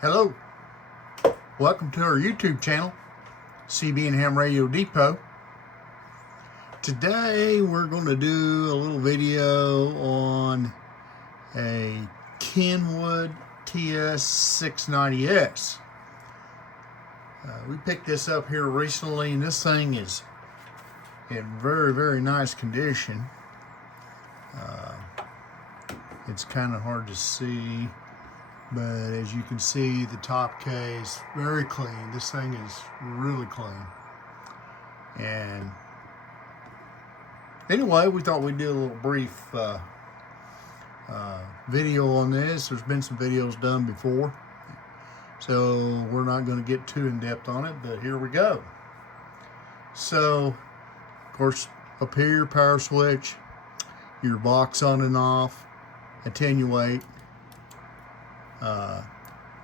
Hello, welcome to our YouTube channel, CB Radio Depot. Today we're going to do a little video on a Kenwood TS-690S. We picked this up here recently, and this thing is in very nice condition. It's kind of hard to see, but as you can see, the top case, very clean. This thing is really clean. And anyway, we thought we'd do a little brief video on this. There's been some videos done before, so we're not going to get too in-depth on it, but here we go. So, of course, up here, your power switch, your box on and off, attenuate.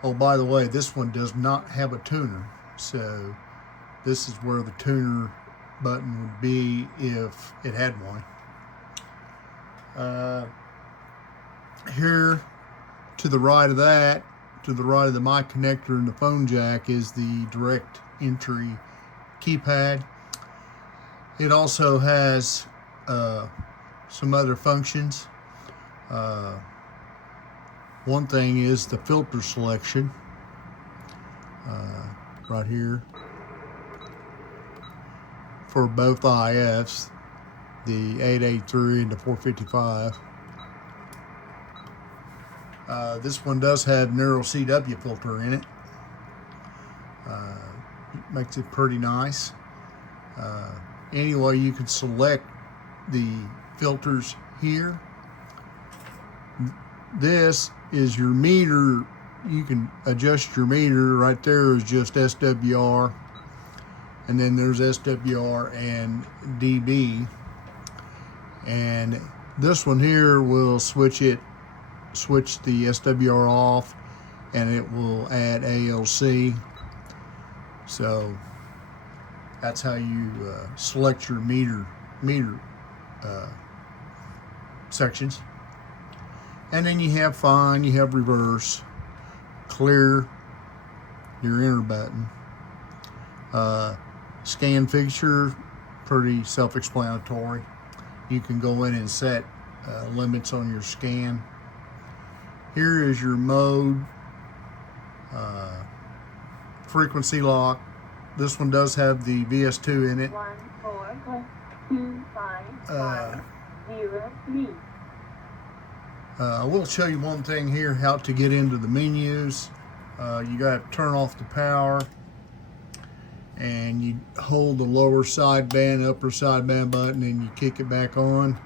Oh, by the way, this one does not have a tuner, so this is where the tuner button would be if it had one. Here to the right of that, to the right of the mic connector and the phone jack, is the direct entry keypad. It also has some other functions. One thing is the filter selection right here for both IFs, the 883 and the 455. This one does have narrow CW filter in it. Makes it pretty nice. Anyway, you can select the filters here. This is your meter. You can adjust your meter. Right there is just SWR, and then there's SWR and dB, and this one here will switch the SWR off, and it will add ALC. So that's how you select your meter sections. And then you have fine, you have reverse, clear, your enter button. Scan fixture, pretty self-explanatory. You can go in and set limits on your scan. Here is your mode, frequency lock. This one does have the VS2 in it. 1425503. I will show you one thing here, how to get into the menus. You got to turn off the power, and you hold the lower sideband, upper sideband button, and you kick it back on.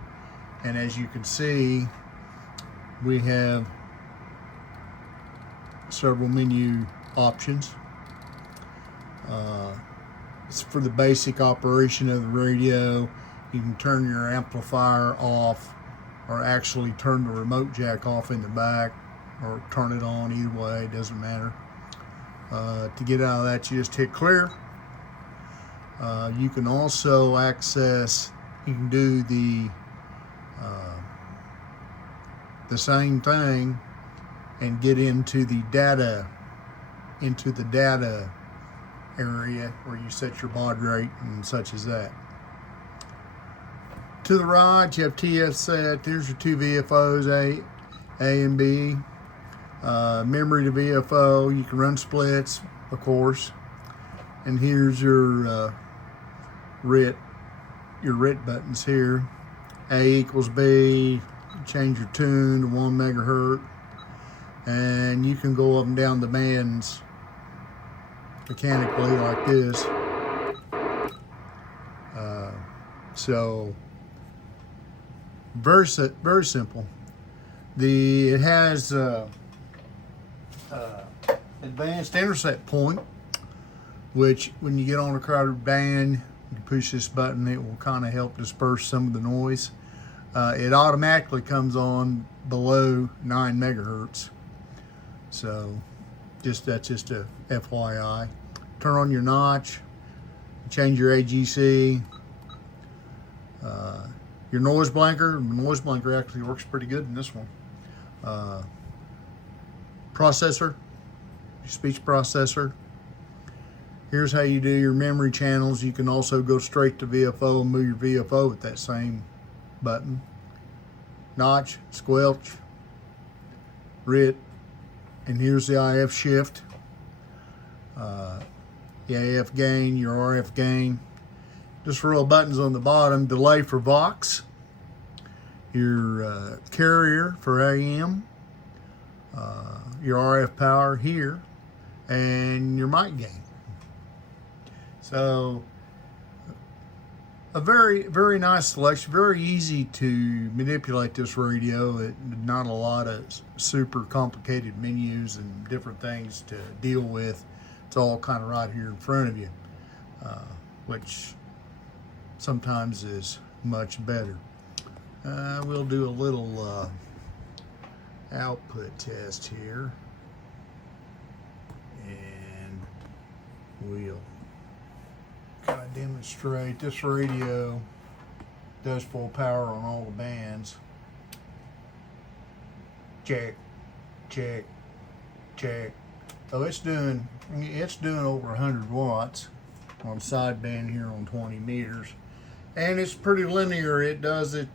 And as you can see, we have several menu options. It's for the basic operation of the radio. You can turn your amplifier off, or actually turn the remote jack off in the back, or turn it on. Either way, it doesn't matter. To get out of that, you just hit clear. You can also access, you can do the same thing and get into the data area where you set your baud rate and such as that. To the right, you have TF set. There's your two VFOs, A and B. Memory to VFO. You can run splits, of course. And here's your RIT buttons here. A equals B. Change your tune to 1 megahertz, and you can go up and down the bands mechanically like this. So very simple. It has advanced intercept point, which when you get on a crowded band, you push this button, it will kind of help disperse some of the noise. It automatically comes on below 9 megahertz. So that's just a FYI. Turn on your notch, change your AGC. Your noise blanker. The noise blanker actually works pretty good in this one. Processor, your speech processor. Here's how you do your memory channels. You can also go straight to VFO and move your VFO with that same button. Notch, squelch, RIT, and here's the IF shift. The AF gain, your RF gain. Just row of buttons on the bottom. Delay for Vox. Your carrier for AM. Your RF power here. And your mic gain. So, a very, very nice selection. Very easy to manipulate this radio. Not a lot of super complicated menus and different things to deal with. It's all kind of right here in front of you, which sometimes is much better. We'll do a little output test here, and we'll kind of demonstrate. This radio does full power on all the bands. Check, check, check. So it's doing over 100 watts on sideband here on 20 meters, and it's pretty linear. It does it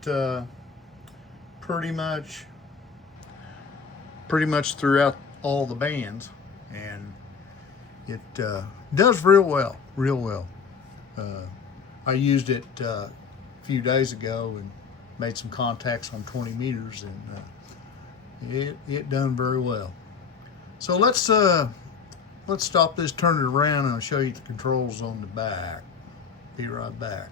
pretty much throughout all the bands, and it does real well. I used it a few days ago and made some contacts on 20 meters, and it done very well. So let's stop this, turn it around, and I'll show you the controls on the back. Be right back.